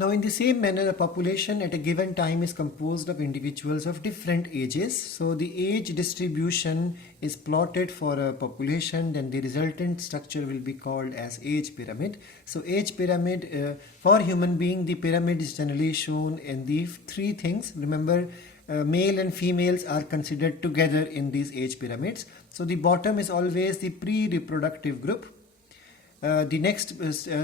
Now, in the same manner, a population at a given time is composed of individuals of different ages. So, the age distribution is plotted for a population, then the resultant structure will be called as age pyramid. So, age pyramid for human being, the pyramid is generally shown in the three things. Remember, male and females are considered together in these age pyramids. So, the bottom is always the pre-reproductive group. The next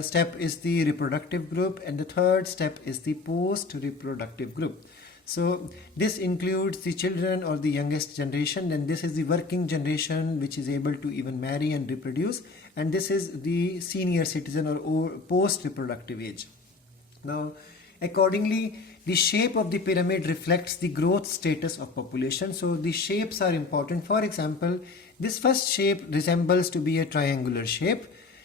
step is the reproductive group, and the third step is the post-reproductive group. So this includes the children or the youngest generation, then this is the working generation which is able to even marry and reproduce, and this is the senior citizen or post-reproductive age. Now, accordingly, the shape of the pyramid reflects the growth status of population. So the shapes are important. For example, this first shape resembles to be a triangular shape.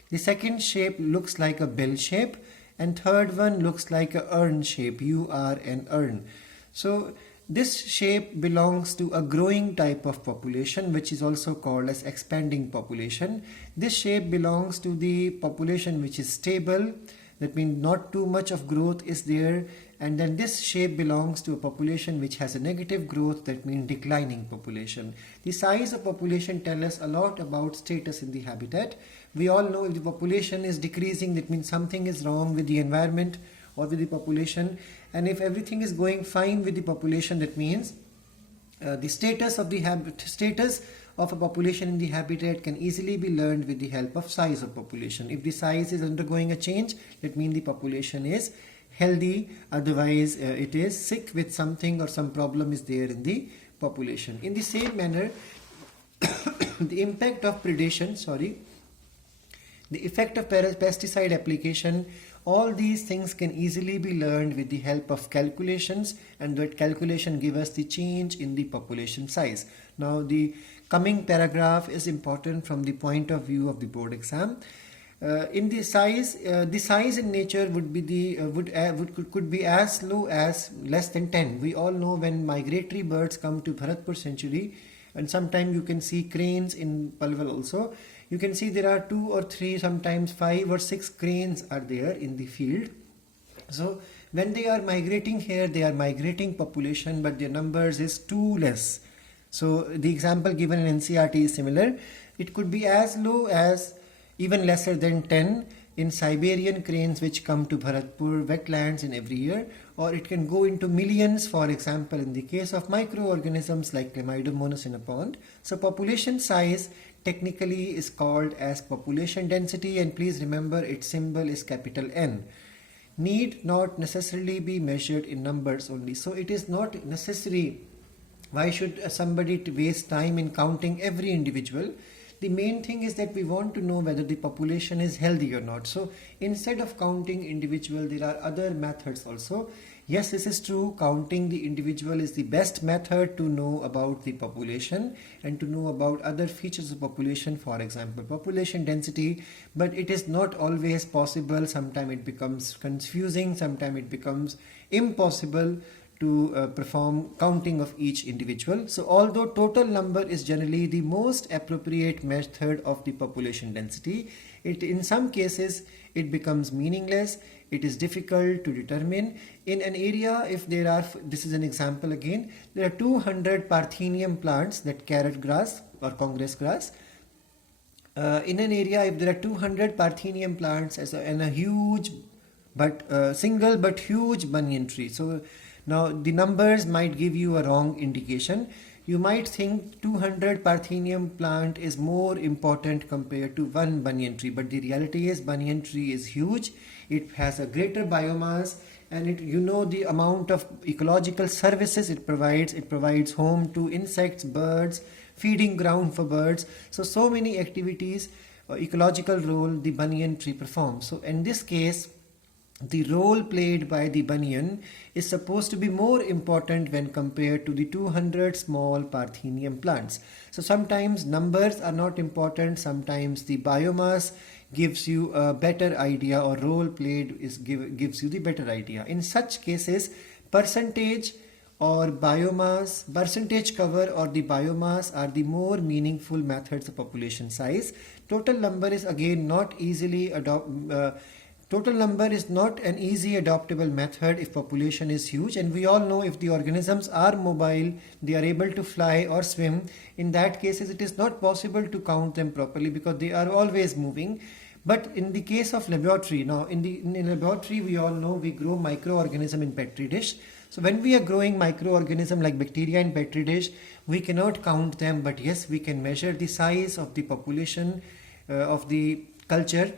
The second shape looks like a bell shape, and third one looks like a urn shape, U-R-N, urn. So this shape belongs to a growing type of population, which is also called as expanding population. This shape belongs to the population which is stable. That means not too much of growth is there, and then this shape belongs to a population which has a negative growth, that means declining population. The size of population tells us a lot about status in the habitat. We all know if the population is decreasing, that means something is wrong with the environment or with the population, and if everything is going fine with the population, that means the status of a population in the habitat can easily be learned with the help of size of population. If the size is undergoing a change, that means the population is healthy, otherwise it is sick with something or some problem is there in the population. In the same manner, the impact of predation, the effect of pesticide application, all these things can easily be learned with the help of calculations, and that calculation gives us the change in the population size. Now, the coming paragraph is important from the point of view of the board exam. In the size in nature would be could be as low as less than 10. We all know when migratory birds come to Bharatpur sanctuary, and sometimes you can see cranes in Palwal also. You can see there are 2 or 3, sometimes 5 or 6 cranes are there in the field. So when they are migrating here, they are migrating population, but their numbers is too less. So the example given in NCERT is similar. It could be as low as even lesser than 10 in Siberian cranes which come to Bharatpur wetlands in every year, or it can go into millions, for example in the case of microorganisms like Chlamydomonas in a pond. So population size technically is called as population density, and please remember its symbol is capital N. Need not necessarily be measured in numbers only. So it is not necessary. Why should somebody waste time in counting every individual? The main thing is that we want to know whether the population is healthy or not. So instead of counting individual, there are other methods also. Yes, this is true. Counting the individual is the best method to know about the population and to know about other features of population, for example, population density. But it is not always possible. Sometimes it becomes confusing. Sometimes it becomes impossible to perform counting of each individual. So although total number is generally the most appropriate method of the population density, in some cases it becomes meaningless. It is difficult to determine. In an area, if there are, this is an example again, there are 200 parthenium plants, that carrot grass or congress grass. In an area, if there are 200 parthenium plants and a huge single but huge banyan tree. So now the numbers might give you a wrong indication. You might think 200 parthenium plant is more important compared to one banyan tree, but the reality is banyan tree is huge. It has a greater biomass, and the amount of ecological services it provides. It provides home to insects, birds, feeding ground for birds. So many activities, ecological role the banyan tree performs. So in this case, the role played by the banyan is supposed to be more important when compared to the 200 small parthenium plants. So sometimes numbers are not important, sometimes the biomass gives you a better idea, or role played gives you the better idea. In such cases, percentage cover or the biomass are the more meaningful methods of population size. Total number is again not easily Total number is not an easy adoptable method if population is huge, and we all know if the organisms are mobile, they are able to fly or swim. In that cases, it is not possible to count them properly because they are always moving. But in the case of laboratory, now in laboratory we all know we grow microorganism in petri dish. So when we are growing microorganism like bacteria in petri dish, we cannot count them, but yes, we can measure the size of the population of the culture,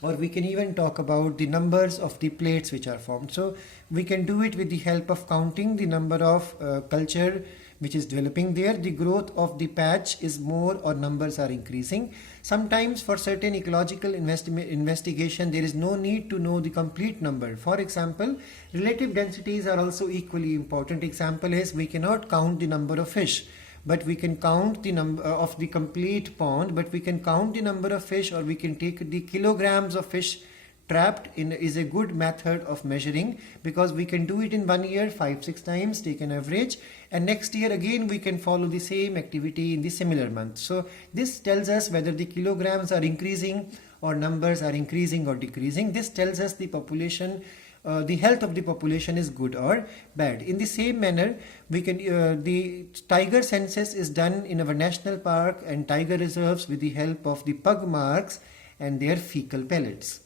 or we can even talk about the numbers of the plates which are formed. So we can do it with the help of counting the number of culture which is developing there. The growth of the patch is more or numbers are increasing. Sometimes for certain ecological investigation there is no need to know the complete number. For example, relative densities are also equally important. Example is we cannot count the number of fish, but we can count the number of the complete pond, but we can count the number of fish, or we can take the kilograms of fish trapped in is a good method of measuring, because we can do it in 1 year 5-6 times, take an average, and next year again we can follow the same activity in the similar month. So this tells us whether the kilograms are increasing or numbers are increasing or decreasing. This tells us the population, the health of the population is good or bad. In the same manner, we can the tiger census is done in our national park and tiger reserves with the help of the pug marks and their fecal pellets.